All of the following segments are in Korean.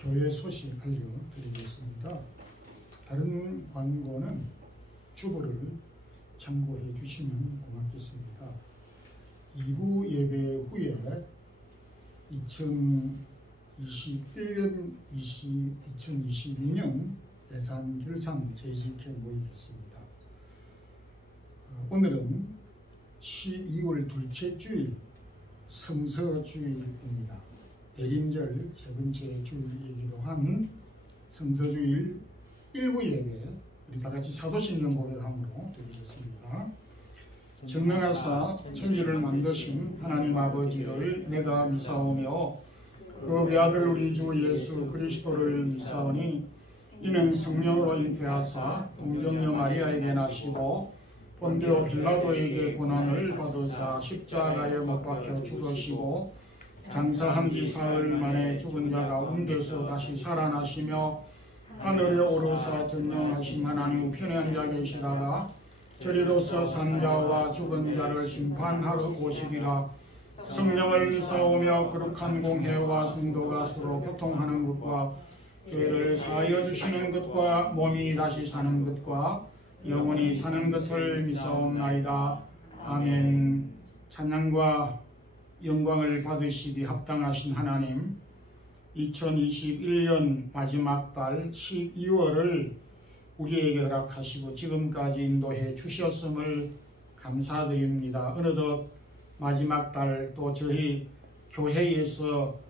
교회 소식 알려드리겠습니다. 다른 광고는 주보를 참고해 주시면 고맙겠습니다. 2부 예배 후에 2021년, 2022년 예산 결산 재직회 모이겠습니다. 오늘은 12월 둘째 주일 성서주일입니다. 대림절 세 번째 주일이기도 한 성서주일 1부 예배 우리 다같이 사도신경 고백함으로 드리겠습니다. 전능하사 천지를 만드신 하나님 아버지를 내가 미사오며 그 외아들 우리 주 예수 그리스도를 미사오니 이는 성령으로 잉태하사 동정녀 마리아에게 나시고 본디오 빌라도에게 고난을 받으사 십자가에 못 박혀 죽으시고 장사한 지 사흘 만에 죽은 자 가운데서 다시 살아나시며 하늘에 오르사 전능하신 하나님 우편에 앉아 계시다가 저리로서 산 자와 죽은 자를 심판하러 오시리라. 성령을 미사오며 거룩한 공회와 성도가 서로 교통하는 것과 죄를 사하여 주시는 것과 몸이 다시 사는 것과 영원히 사는 것을 미사옵나이다. 아멘. 찬양과 영광을 받으시기 합당하신 하나님, 2021년 마지막 달 12월을 우리에게 허락하시고 지금까지 인도해 주셨음을 감사드립니다. 어느덧 마지막 달 또 저희 교회에서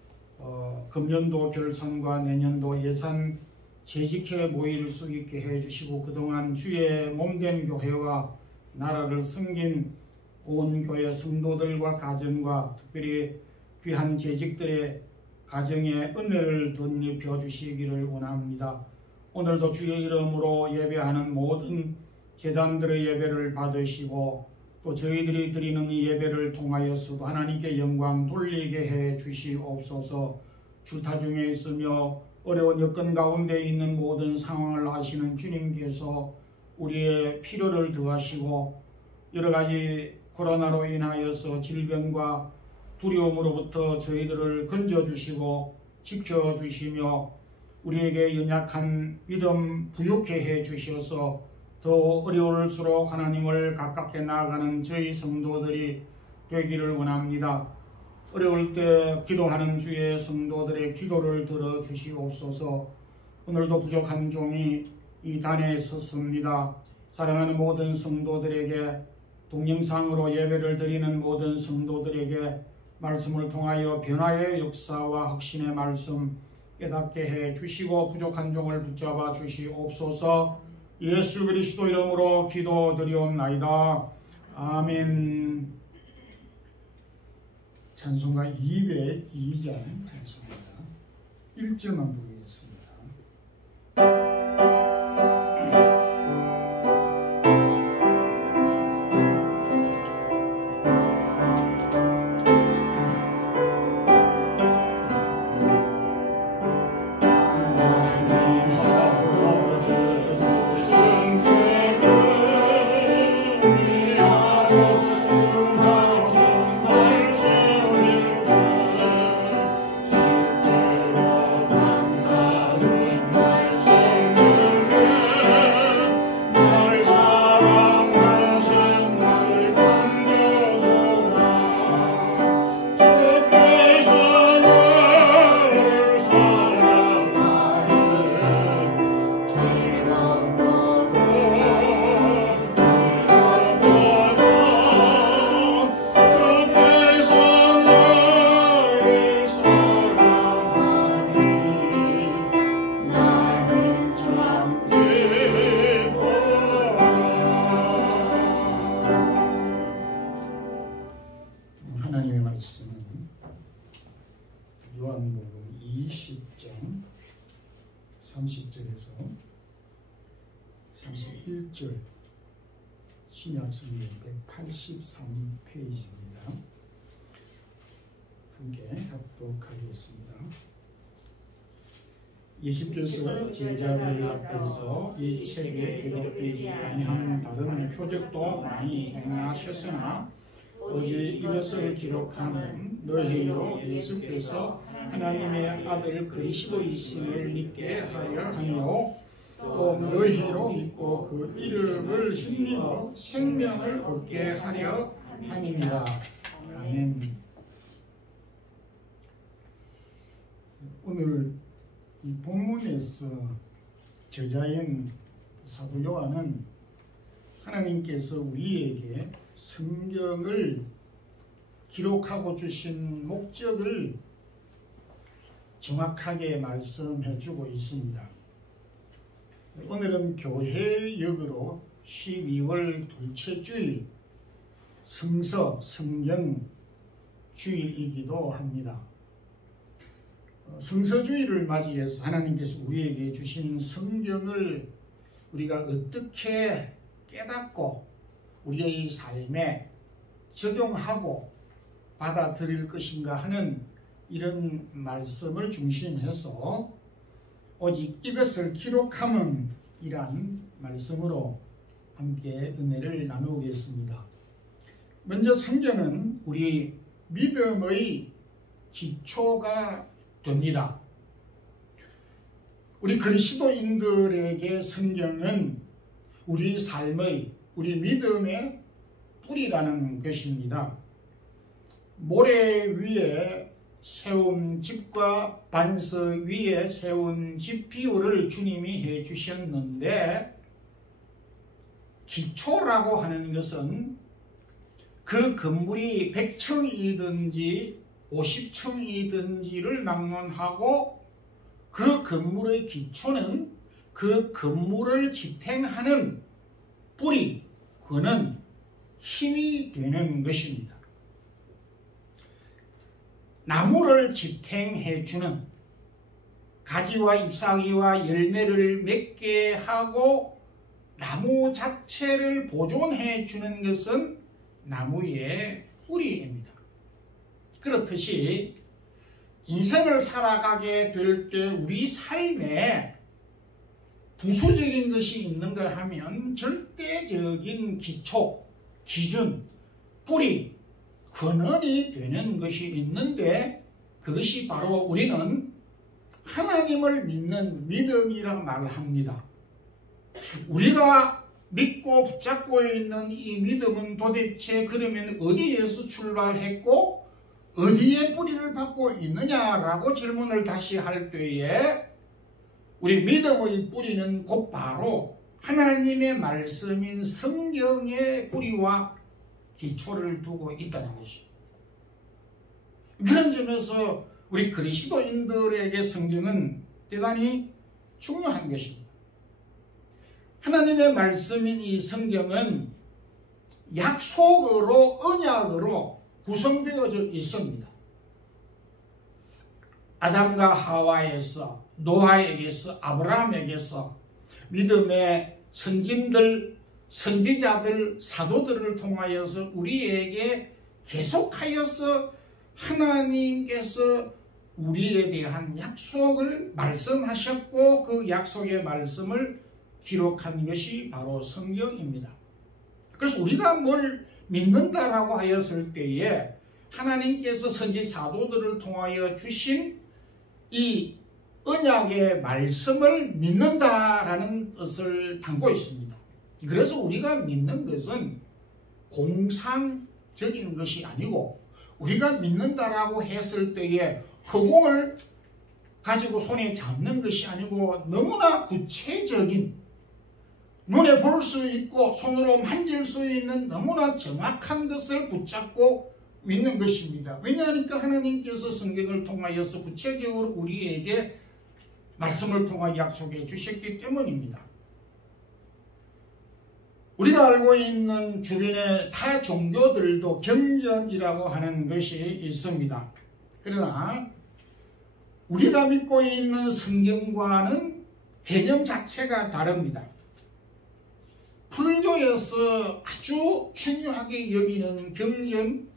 금년도 결산과 내년도 예산 재직회 모일 수 있게 해주시고 그동안 주의 몸된 교회와 나라를 섬긴 온 교회 성도들과 가정과 특별히 귀한 재직들의 가정에 은혜를 덧입혀 주시기를 원합니다. 오늘도 주의 이름으로 예배하는 모든 제단들의 예배를 받으시고 또 저희들이 드리는 이 예배를 통하여서도 하나님께 영광 돌리게 해 주시옵소서. 출타 중에 있으며 어려운 여건 가운데 있는 모든 상황을 아시는 주님께서 우리의 필요를 더하시고 여러가지 코로나로 인하여서 질병과 두려움으로부터 저희들을 건져주시고 지켜주시며 우리에게 연약한 믿음 부유케 해 주셔서 더 어려울수록 하나님을 가깝게 나아가는 저희 성도들이 되기를 원합니다. 어려울 때 기도하는 주의 성도들의 기도를 들어주시옵소서. 오늘도 부족한 종이 이 단에 섰습니다. 사랑하는 모든 성도들에게 동영상으로 예배를 드리는 모든 성도들에게 말씀을 통하여 변화의 역사와 혁신의 말씀 깨닫게 해 주시고 부족한 종을 붙잡아 주시옵소서. 예수 그리스도 이름으로 기도드리옵나이다. 아멘. 찬송가 202장 찬송입니다. 1절만 부르겠습니다. 하나님의 말씀은 요한복음 20장 30절에서 31절 신약성경 183페이지입니다. 함께 합독하겠습니다. 예수께서 제자들 앞에서 이 책에 기록되지 아니한 다른 표적도 많이 행하셨으나 오직 이것을 기록하는 너희로 예수께서 하나님의 아들 그리스도이심을 믿게 하려 하며 또 너희로 믿고 그 이름을 힘입어 생명을 얻게 하려 함이니라. 아멘. 오늘 이 본문에서 저자인 사도 요한은 하나님께서 우리에게 성경을 기록하고 주신 목적을 정확하게 말씀해 주고 있습니다. 오늘은 교회역으로 12월 둘째 주일 성서 성경 주일이기도 합니다. 성서주일을 맞이해서 하나님께서 우리에게 주신 성경을 우리가 어떻게 깨닫고 우리의 삶에 적용하고 받아들일 것인가 하는 이런 말씀을 중심해서 오직 이것을 기록하면 이란 말씀으로 함께 은혜를 나누겠습니다. 먼저 성경은 우리 믿음의 기초가 됩니다. 우리 그리스도인들에게 성경은 우리 삶의, 우리 믿음의 뿌리라는 것입니다. 모래 위에 세운 집과 반석 위에 세운 집 비유를 주님이 해 주셨는데, 기초라고 하는 것은 그 건물이 100층이든지 50층이든지를 막론하고 그 건물의 기초는 그 건물을 지탱하는 뿌리, 그는 힘이 되는 것입니다. 나무를 지탱해주는, 가지와 잎사귀와 열매를 맺게 하고 나무 자체를 보존해주는 것은 나무의 뿌리입니다. 그렇듯이 인생을 살아가게 될 때 우리 삶에 부수적인 것이 있는가 하면 절대적인 기초, 기준, 뿌리, 근원이 되는 것이 있는데, 그것이 바로 우리는 하나님을 믿는 믿음이라고 말합니다. 우리가 믿고 붙잡고 있는 이 믿음은 도대체 그러면 어디에서 출발했고 어디에 뿌리를 받고 있느냐라고 질문을 다시 할 때에 우리 믿음의 뿌리는 곧바로 하나님의 말씀인 성경의 뿌리와 기초를 두고 있다는 것입니다. 그런 점에서 우리 그리스도인들에게 성경은 대단히 중요한 것입니다. 하나님의 말씀인 이 성경은 약속으로, 언약으로 구성되어져 있습니다. 아담과 하와에서, 노아에게서, 아브라함에게서 믿음의 선진들, 선지자들, 사도들을 통하여서 우리에게 계속하여서 하나님께서 우리에 대한 약속을 말씀하셨고, 그 약속의 말씀을 기록한 것이 바로 성경입니다. 그래서 우리가 뭘 믿는다라고 하였을 때에 하나님께서 선지 사도들을 통하여 주신 이 언약의 말씀을 믿는다라는 뜻을 담고 있습니다. 그래서 우리가 믿는 것은 공상적인 것이 아니고, 우리가 믿는다라고 했을 때에 허공을 가지고 손에 잡는 것이 아니고 너무나 구체적인, 눈에 볼 수 있고 손으로 만질 수 있는 너무나 정확한 것을 붙잡고 믿는 것입니다. 왜냐하니까 하나님께서 성경을 통하여서 구체적으로 우리에게 말씀을 통하여 약속해 주셨기 때문입니다. 우리가 알고 있는 주변의 타 종교들도 경전이라고 하는 것이 있습니다. 그러나 우리가 믿고 있는 성경과는 개념 자체가 다릅니다. 불교에서 아주 중요하게 여기는 경전,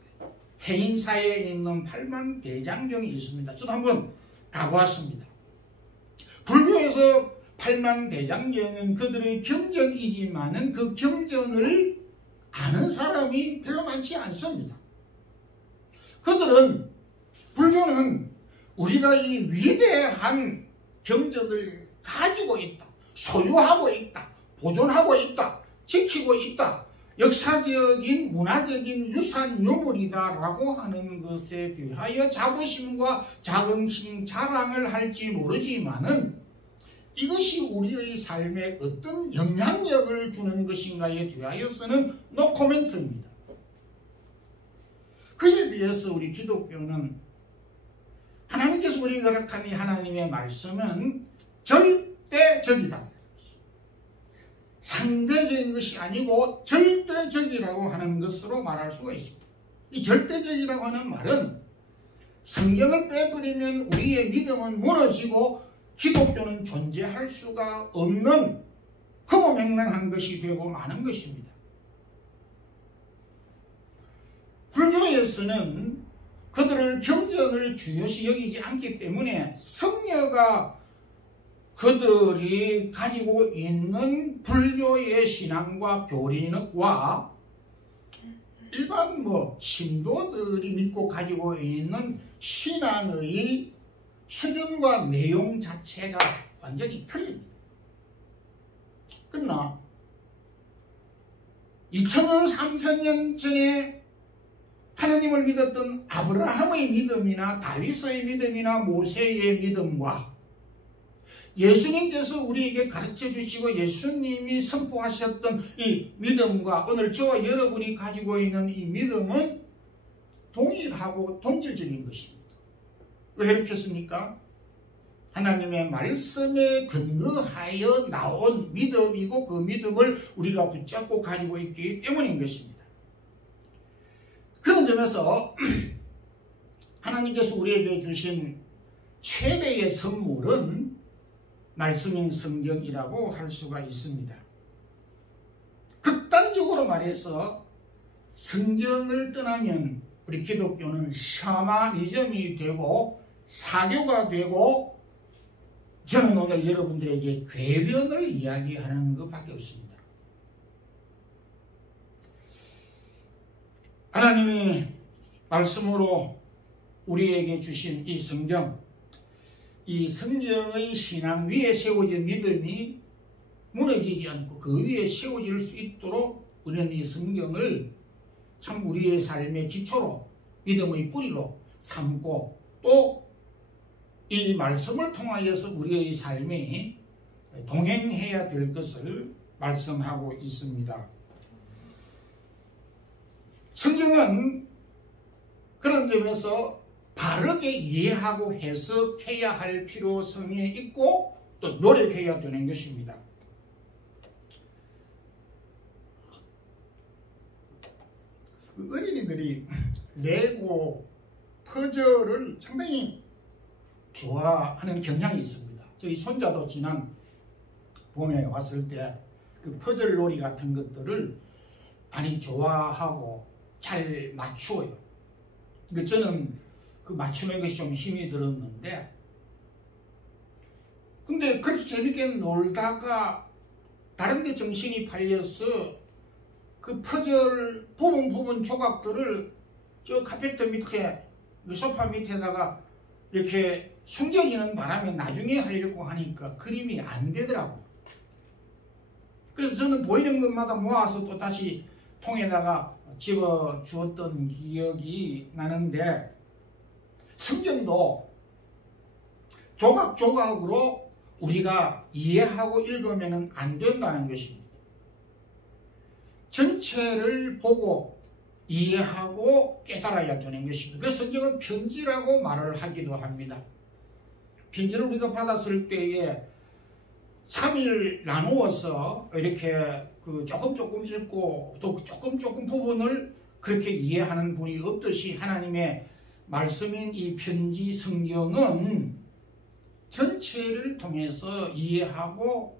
해인사에 있는 팔만대장경이 있습니다. 저도 한번 가보았습니다. 불교에서 팔만대장경은 그들의 경전이지만은 그 경전을 아는 사람이 별로 많지 않습니다. 그들은, 불교는 우리가 이 위대한 경전을 가지고 있다, 소유하고 있다, 보존하고 있다, 지키고 있다, 역사적인 문화적인 유산 유물이다라고 하는 것에 대하여 자부심과 자긍심, 자랑을 할지 모르지만은 이것이 우리의 삶에 어떤 영향력을 주는 것인가에 대하여서는 노코멘트입니다. 그에 비해서 우리 기독교는 하나님께서 우리에게 허락한 이 하나님의 말씀은 절대적이다. 상대적인 것이 아니고 절대적이라고 하는 것으로 말할 수가 있습니다. 이 절대적이라고 하는 말은 성경을 빼버리면 우리의 믿음은 무너지고 기독교는 존재할 수가 없는 허무맹랑한 것이 되고 마는 것입니다. 불교에서는 그들을 경전을 중요시 여기지 않기 때문에 성녀가 그들이 가지고 있는 불교의 신앙과 교리와 일반 신도들이 믿고 가지고 있는 신앙의 수준과 내용 자체가 완전히 틀립니다. 그러나 2000년, 3000년 전에 하나님을 믿었던 아브라함의 믿음이나 다윗의 믿음이나 모세의 믿음과 예수님께서 우리에게 가르쳐 주시고 예수님이 선포하셨던 이 믿음과 오늘 저와 여러분이 가지고 있는 이 믿음은 동일하고 동질적인 것입니다. 왜 그렇겠습니까? 하나님의 말씀에 근거하여 나온 믿음이고 그 믿음을 우리가 붙잡고 가지고 있기 때문인 것입니다. 그런 점에서 하나님께서 우리에게 주신 최대의 선물은 말씀인 성경이라고 할 수가 있습니다. 극단적으로 말해서 성경을 떠나면 우리 기독교는 샤머니즘이 되고 사교가 되고 저는 오늘 여러분들에게 궤변을 이야기하는 것밖에 없습니다. 하나님이 말씀으로 우리에게 주신 이 성경, 이 성경의 신앙 위에 세워진 믿음이 무너지지 않고 그 위에 세워질 수 있도록 우리는 이 성경을 참 우리의 삶의 기초로 믿음의 뿌리로 삼고 또 이 말씀을 통하여서 우리의 삶이 동행해야 될 것을 말씀하고 있습니다. 성경은 그런 점에서 바르게 이해하고 해석해야 할 필요성이 있고 또 노력해야 되는 것입니다. 어린이들이 레고, 퍼즐을 상당히 좋아하는 경향이 있습니다. 저희 손자도 지난 봄에 왔을 때 그 퍼즐 놀이 같은 것들을 많이 좋아하고 잘 맞추어요. 저는 그 맞추는 것이 좀 힘이 들었는데, 근데 그렇게 재밌게 놀다가 다른 데 정신이 팔려서 그 퍼즐 부분 조각들을 저 카페트 밑에, 소파 밑에다가 이렇게 숨겨지는 바람에 나중에 하려고 하니까 그림이 안 되더라고요. 그래서 저는 보이는 것마다 모아서 또 다시 통에다가 집어 주었던 기억이 나는데, 성경도 조각조각으로 우리가 이해하고 읽으면 안 된다는 것입니다. 전체를 보고 이해하고 깨달아야 되는 것입니다. 그래서 성경은 편지라고 말을 하기도 합니다. 편지를 우리가 받았을 때에 3일 나누어서 이렇게 그 조금 읽고 또 조금 부분을 그렇게 이해하는 분이 없듯이 하나님의 말씀인 이 편지 성경은 전체를 통해서 이해하고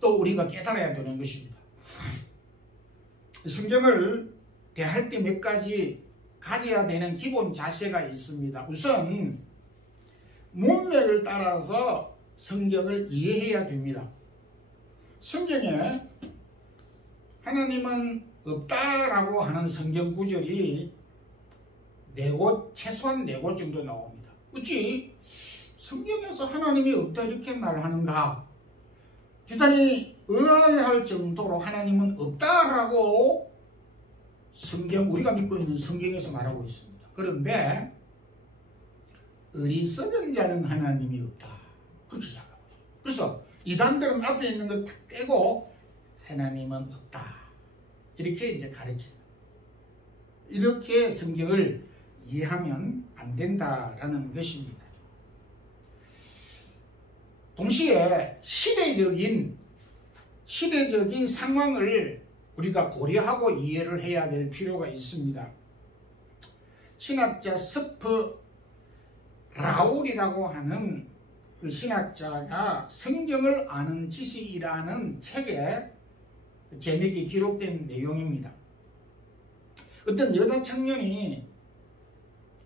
또 우리가 깨달아야 되는 것입니다. 성경을 대할 때 몇 가지 가져야 되는 기본 자세가 있습니다. 우선 문맥을 따라서 성경을 이해해야 됩니다. 성경에 하나님은 없다라고 하는 성경 구절이 최소한 4곳 정도 나옵니다. 어찌 성경에서 하나님이 없다 이렇게 말하는가? 대단히 의아해할 정도로 하나님은 없다라고 우리가 믿고 있는 성경에서 말하고 있습니다. 그런데 어리석은 자는 하나님이 없다. 그렇게 생각하고 있어요. 그래서 이단들은 앞에 있는 것 다 빼고 하나님은 없다. 이렇게 이제 가르칩니다. 이렇게 성경을 이해하면 안 된다라는 것입니다. 동시에 시대적인 상황을 우리가 고려하고 이해를 해야 될 필요가 있습니다. 신학자 스프 라울이라고 하는 그 신학자가 성경을 아는 지식이라는 책에 재미있게 기록된 내용입니다. 어떤 여자 청년이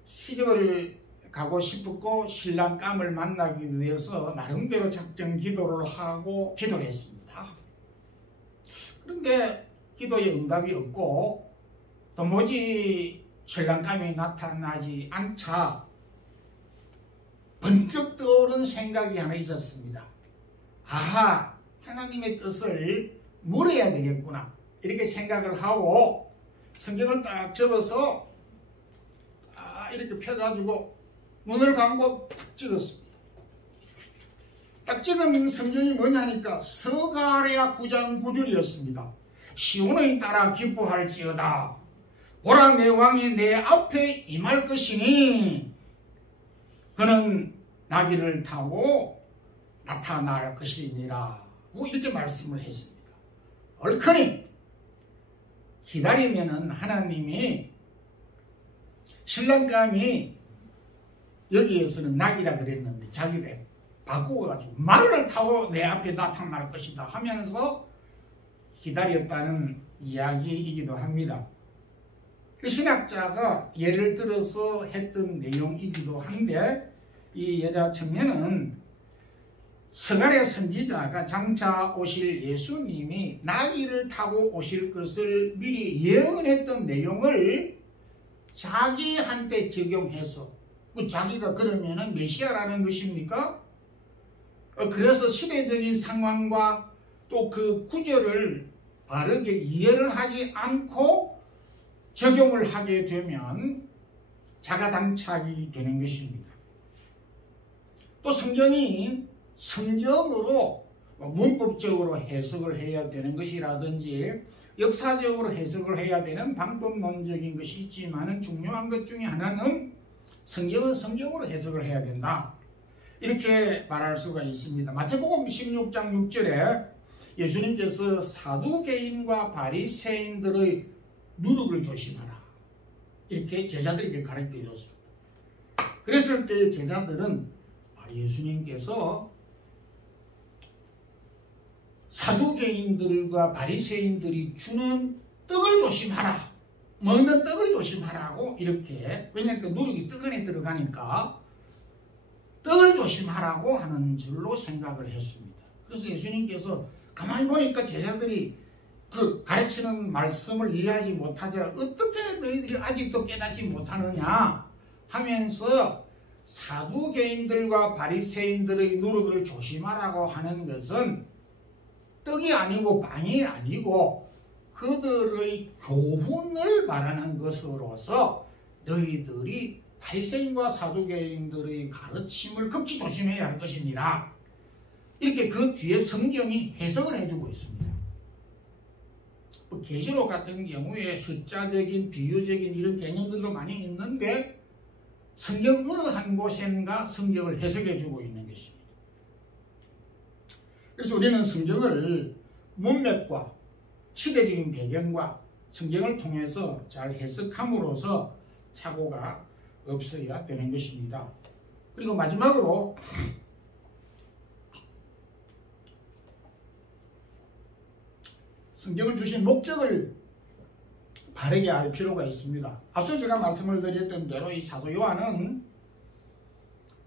시집을 가고 싶었고 신랑감을 만나기 위해서 나름대로 작정 기도를 하고 기도했습니다. 그런데 기도에 응답이 없고 도무지 신랑감이 나타나지 않자 번쩍 떠오른 생각이 하나 있었습니다. 아하, 하나님의 뜻을 물어야 되겠구나 이렇게 생각을 하고 성경을 딱 접어서 이렇게 펴가지고 눈을 감고 딱 찍었습니다. 딱 찍은 성경이 뭐냐니까 스가랴 9장 9절이었습니다. 시온의 딸아 기뻐할지어다. 보라 내 왕이 내 앞에 임할 것이니 그는 나귀를 타고 나타날 것이니라. 이렇게 말씀을 했습니다. 얼큰이 기다리면은 하나님이 신랑감이 여기에서는 낙이라 그랬는데 자기가 바꾸어가지고 말을 타고 내 앞에 나타날 것이다 하면서 기다렸다는 이야기이기도 합니다. 그 신학자가 예를 들어서 했던 내용이기도 한데 이 여자 청년은 스가랴 선지자가 장차 오실 예수님이 나귀를 타고 오실 것을 미리 예언했던 내용을 자기한테 적용해서 자기가 그러면은 메시아라는 것입니까? 그래서 시대적인 상황과 또 그 구절을 바르게 이해를 하지 않고 적용을 하게 되면 자가당착이 되는 것입니다. 또 성경이 성경으로 문법적으로 해석을 해야 되는 것이라든지 역사적으로 해석을 해야 되는 방법론적인 것이 있지만 중요한 것 중에 하나는 성경은 성경으로 해석을 해야 된다. 이렇게 말할 수가 있습니다. 마태복음 16장 6절에 예수님께서 사두개인과 바리새인들의 누룩을 조심하라. 이렇게 제자들에게 가르쳐 줬습니다. 그랬을 때 제자들은 예수님께서 사두개인들과 바리새인들이 주는 떡을 조심하라. 먹는 떡을 조심하라고 이렇게, 왜냐하면 그 누룩이 떡 안에 들어가니까 떡을 조심하라고 하는 줄로 생각을 했습니다. 그래서 예수님께서 가만히 보니까 제자들이 그 가르치는 말씀을 이해하지 못하자 어떻게 너희들이 아직도 깨닫지 못하느냐 하면서 사두개인들과 바리새인들의 누룩을 조심하라고 하는 것은 떡이 아니고 빵이 아니고 그들의 교훈을 말하는 것으로서 너희들이 바리새인과 사두개인들의 가르침을 극히 조심해야 할 것이니라. 이렇게 그 뒤에 성경이 해석을 해주고 있습니다. 계시록 같은 경우에 숫자적인 비유적인 이런 개념들도 많이 있는데 성경 어느 한 곳인가 성경을 해석해주고 있는 것입니다. 그래서 우리는 성경을 문맥과 시대적인 배경과 성경을 통해서 잘 해석함으로써 착오가 없어야 되는 것입니다. 그리고 마지막으로 성경을 주신 목적을 바르게 알 필요가 있습니다. 앞서 제가 말씀을 드렸던 대로 이 사도 요한은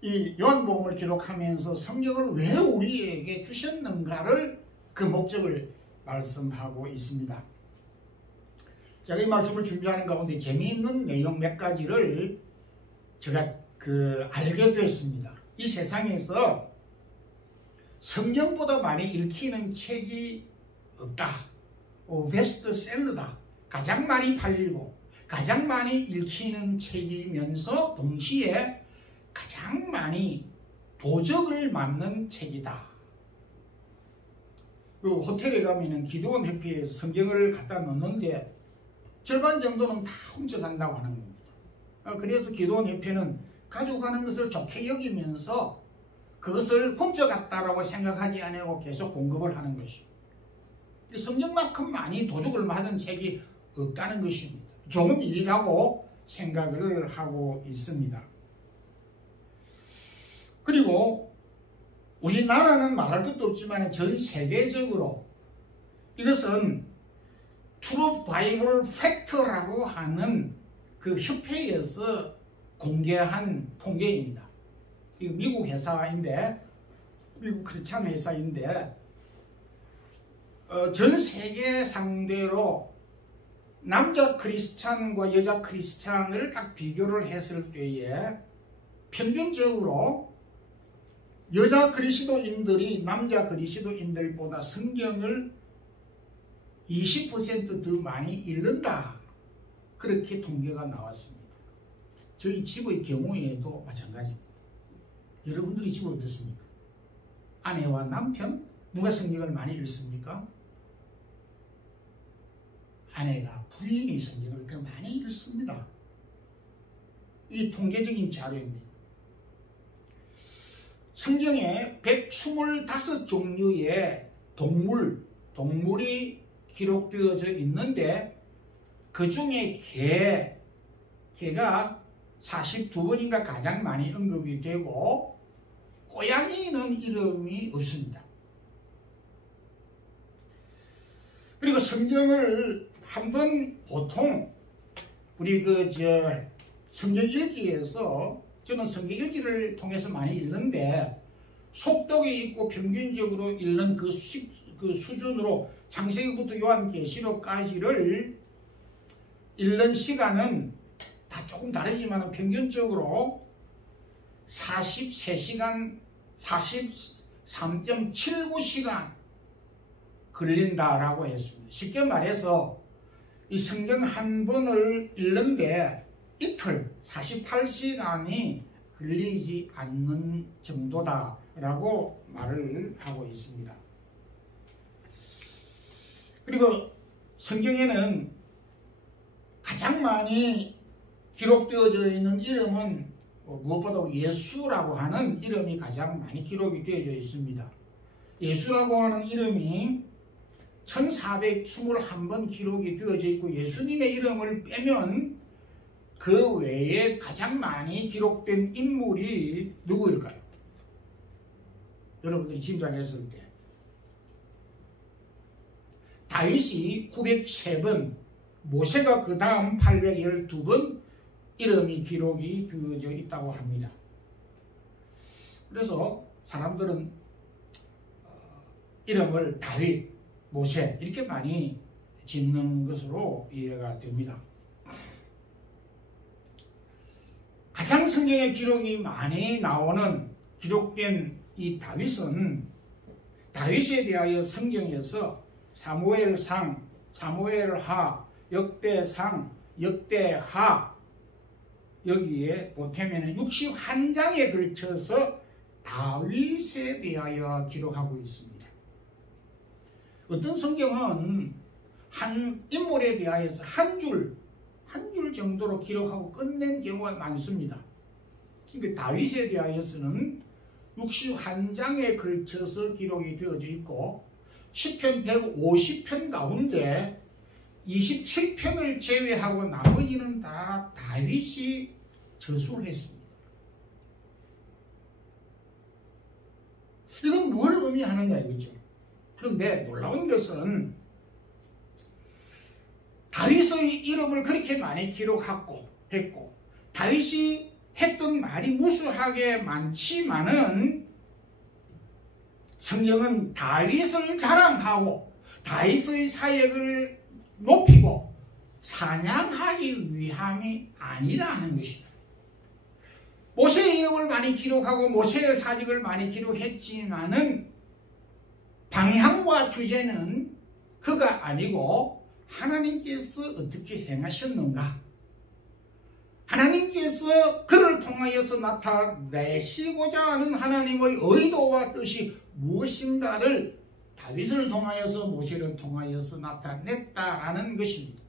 이 요한복음을 기록하면서 성경을 왜 우리에게 주셨는가를 그 목적을 말씀하고 있습니다. 제가 이 말씀을 준비하는 가운데 재미있는 내용 몇 가지를 제가 알게 되었습니다. 이 세상에서 성경보다 많이 읽히는 책이 없다. 베스트셀러다. 가장 많이 팔리고 가장 많이 읽히는 책이면서 동시에 가장 많이 도적을 맞는 책이다. 호텔에 가면은 기도원 협회에서 성경을 갖다 놓는데 절반 정도는 다 훔쳐간다고 하는 겁니다. 그래서 기도원 협회는 가지고 가는 것을 좋게 여기면서 그것을 훔쳐갔다라고 생각하지 않고 계속 공급을 하는 것입니다. 성경만큼 많이 도둑을 맞은 책이 없다는 것입니다. 좋은 일이라고 생각을 하고 있습니다. 그리고 우리나라는 말할 것도 없지만 전 세계적으로 이것은 True Bible Fact라고 하는 그 협회에서 공개한 통계입니다. 이 미국 회사인데, 미국 크리스찬 회사인데, 전 세계 상대로 남자 크리스찬과 여자 크리스찬을 딱 비교를 했을 때에 평균적으로 여자 그리스도인들이 남자 그리스도인들보다 성경을 20% 더 많이 읽는다. 그렇게 통계가 나왔습니다. 저희 집의 경우에도 마찬가지입니다. 여러분들이 집은 어떻습니까? 아내와 남편 누가 성경을 많이 읽습니까? 아내가 부인이 성경을 더 많이 읽습니다. 이 통계적인 자료입니다. 성경에 125종류의 동물이 기록되어져 있는데 그 중에 개가 42번인가 가장 많이 언급이 되고 고양이는 이름이 없습니다. 그리고 성경을 한번 보통 우리 성경 읽기에서 저는 성경 읽기를 통해서 많이 읽는데 속독이 있고 평균적으로 읽는 그 수준으로 창세기부터 요한계시록까지를 읽는 시간은 다 조금 다르지만 평균적으로 43시간, 43.79시간 걸린다라고 했습니다. 쉽게 말해서 이 성경 한 번을 읽는데 이틀 48시간이 걸리지 않는 정도다라고 말을 하고 있습니다. 그리고 성경에는 가장 많이 기록되어져 있는 이름은 무엇보다 예수라고 하는 이름이 가장 많이 기록이 되어져 있습니다. 예수라고 하는 이름이 1421번 기록이 되어져 있고 예수님의 이름을 빼면 그 외에 가장 많이 기록된 인물이 누구일까요? 여러분들이 짐작했을 때 다윗이 903번, 모세가 그 다음 812번 이름이 기록이 되어져 있다고 합니다. 그래서 사람들은 이름을 다윗, 모세 이렇게 많이 짓는 것으로 이해가 됩니다. 가장 성경에 기록이 많이 나오는 기록된 이 다윗은 다윗에 대하여 성경에서 사무엘상, 사무엘하, 역대상, 역대하 여기에 보태면 61장에 걸쳐서 다윗에 대하여 기록하고 있습니다. 어떤 성경은 한 인물에 대하여서 한 줄 정도로 기록하고 끝낸 경우가 많습니다. 그러니까 다윗에 대하여서는 61장에 걸쳐서 기록이 되어져 있고 시편 150편 가운데 27편을 제외하고 나머지는 다 다윗이 저술을 했습니다. 이건 뭘 의미하느냐 이거죠. 그런데 놀라운 것은 다윗의 이름을 그렇게 많이 기록하고 했고 다윗이 했던 말이 무수하게 많지만은 성경은 다윗을 자랑하고 다윗의 사역을 높이고 찬양하기 위함이 아니라는 것이다. 모세의 이력을 많이 기록하고 모세의 사직을 많이 기록했지만은 방향과 주제는 그가 아니고 하나님께서 어떻게 행하셨는가, 하나님께서 그를 통하여서 나타내시고자 하는 하나님의 의도와 뜻이 무엇인가를 다윗을 통하여서, 모세를 통하여서 나타냈다라는 것입니다.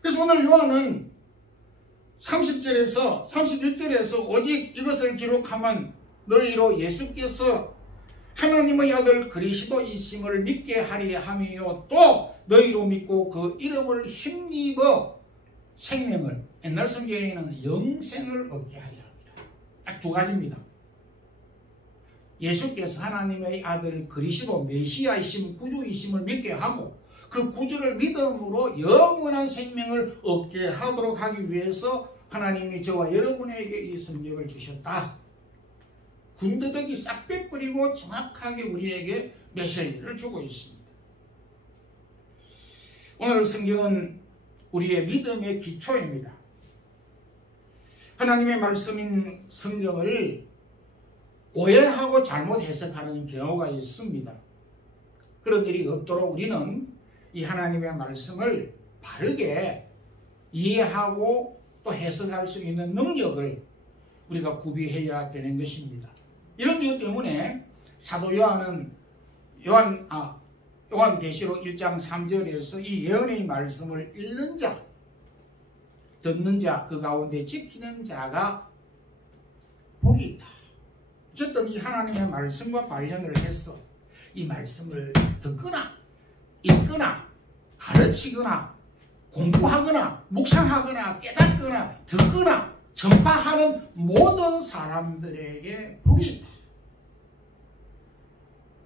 그래서 오늘 요한은 30절에서 31절에서 오직 이것을 기록하면 너희로 예수께서 하나님의 아들 그리스도이심을 믿게 하리 함이요 또 너희로 믿고 그 이름을 힘입어 생명을, 옛날 성경에는 영생을 얻게 하려 합니다. 딱 두 가지입니다. 예수께서 하나님의 아들 그리스도 메시아이심, 구주이심을 믿게 하고 그 구주를 믿음으로 영원한 생명을 얻게 하도록 하기 위해서 하나님이 저와 여러분에게 이 성경을 주셨다. 군더더기 싹 빼버리고 정확하게 우리에게 메시지를 주고 있습니다. 오늘 성경은 우리의 믿음의 기초입니다. 하나님의 말씀인 성경을 오해하고 잘못 해석하는 경우가 있습니다. 그런 일이 없도록 우리는 이 하나님의 말씀을 바르게 이해하고 또 해석할 수 있는 능력을 우리가 구비해야 되는 것입니다. 이런 이유 때문에 사도 요한은 요한계시록 1장 3절에서 이 예언의 말씀을 읽는 자, 듣는 자, 그 가운데 지키는 자가 복이 있다. 어쨌든 이 하나님의 말씀과 관련을 해서 이 말씀을 듣거나 읽거나 가르치거나 공부하거나 묵상하거나 깨닫거나 듣거나 전파하는 모든 사람들에게 복이 있다.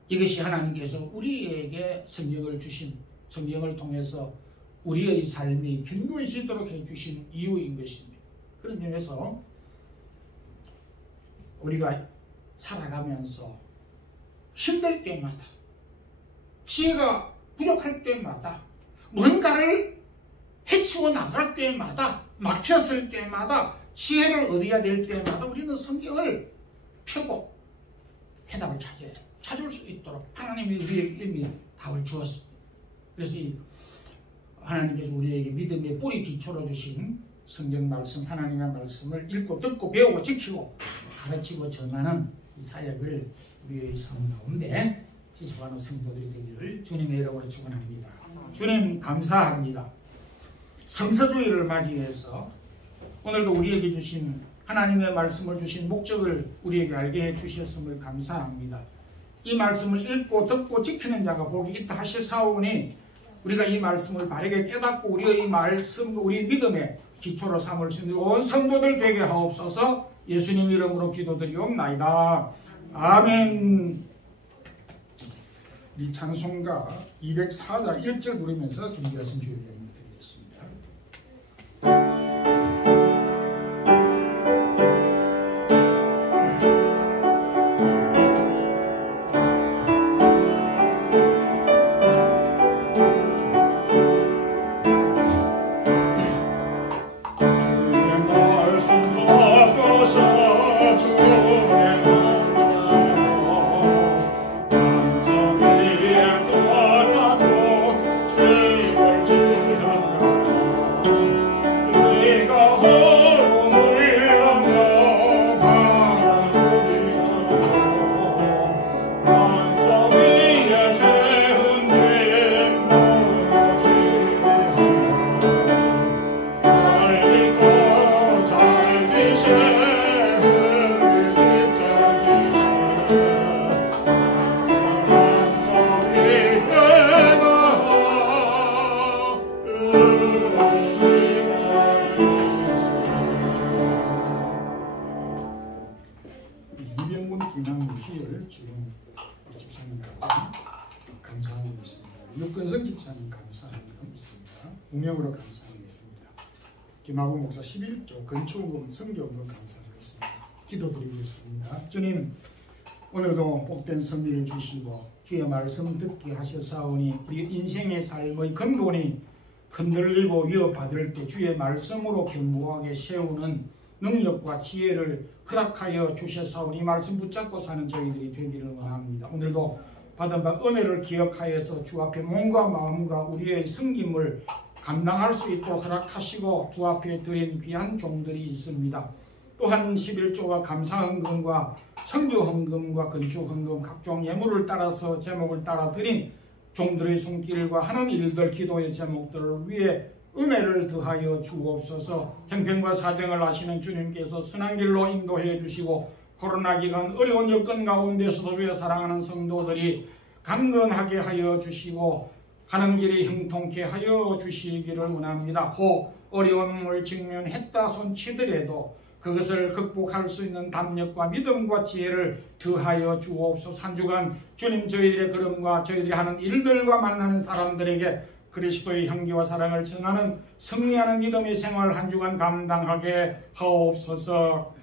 이것이 하나님께서 우리에게 성경을 주신, 성경을 통해서 우리의 삶이 견고해지도록 해주신 이유인 것입니다. 그런 점에서 우리가 살아가면서 힘들 때마다, 지혜가 부족할 때마다, 뭔가를 해치고 나갈 때마다, 막혔을 때마다, 지혜를 얻어야 될 때마다 우리는 성경을 펴고 해답을 찾을 수 있도록 하나님이 우리에게 이미 답을 주었습니다. 그래서 이 하나님께서 우리에게 믿음의 뿌리 기초로 주신 성경 말씀, 하나님의 말씀을 읽고 듣고 배우고 지키고 가르치고 전하는 이 사역을 우리의 삶 가운데 지속하는 성도들이 되기를 주님의 이름으로 축원합니다. 주님 감사합니다. 성서주의를 맞이해서 오늘도 우리에게 주신 하나님의 말씀을 주신 목적을 우리에게 알게 해 주셨음을 감사합니다. 이 말씀을 읽고 듣고 지키는 자가 복이 있다 하시사오니 우리가 이 말씀을 바르게 깨닫고 우리의 말씀, 우리 믿음의 기초로 삼을 수 있는 온 성도들 되게 하옵소서. 예수님 이름으로 기도드리옵나이다. 아멘. 이 찬송가 204장 1절 부르면서 준비하신 주의 드리겠습니다. 육근성 집사님 감사하는 점 있습니다. 운명으로 감사하겠습니다. 김하국 목사 11조 건축금 성교금 감사하겠습니다. 기도드리겠습니다. 주님, 오늘도 복된 선비를 주시고 주의 말씀 듣게 하셨사오니 우리 인생의 삶의 근본이 흔들리고 위협받을 때 주의 말씀으로 견고하게 세우는 능력과 지혜를 허락하여 주셔서 이 말씀 붙잡고 사는 저희들이 되기를 원합니다. 오늘도 받은 바 은혜를 기억하여서 주 앞에 몸과 마음과 우리의 섬김을 감당할 수 있도록 허락하시고 주 앞에 드린 귀한 종들이 있습니다. 또한 11조와 감사헌금과 선교헌금과 건축헌금 각종 예물을 따라서 제목을 따라 드린 종들의 손길과 하는 일들 기도의 제목들을 위해 은혜를 더하여 주옵소서. 형편과 사정을 아시는 주님께서 선한 길로 인도해 주시고 코로나 기간 어려운 여건 가운데서도 주의 사랑하는 성도들이 강건하게 하여 주시고 가는 길이 형통케 하여 주시기를 원합니다. 혹 어려움을 직면했다 손치더라도 그것을 극복할 수 있는 담력과 믿음과 지혜를 더하여 주옵소서. 한 주간 주님 저희들의 걸음과 저희들이 하는 일들과 만나는 사람들에게 그리스도의 향기와 사랑을 전하는 승리하는 믿음의 생활 한 주간 감당하게 하옵소서.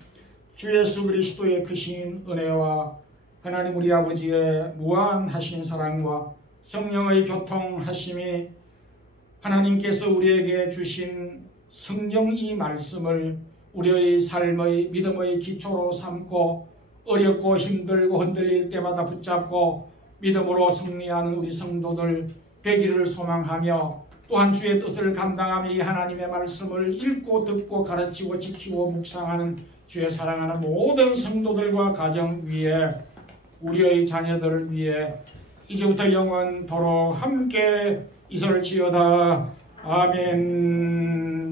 주 예수 그리스도의 크신 은혜와 하나님 우리 아버지의 무한하신 사랑과 성령의 교통하심이 하나님께서 우리에게 주신 성경 이 말씀을 우리의 삶의 믿음의 기초로 삼고 어렵고 힘들고 흔들릴 때마다 붙잡고 믿음으로 승리하는 우리 성도들 되기를 소망하며 또한 주의 뜻을 감당하며 이 하나님의 말씀을 읽고 듣고 가르치고 지키고 묵상하는 주의 사랑하는 모든 성도들과 가정 위에 우리의 자녀들을 위해 이제부터 영원토록 함께 있을지어다. 아멘.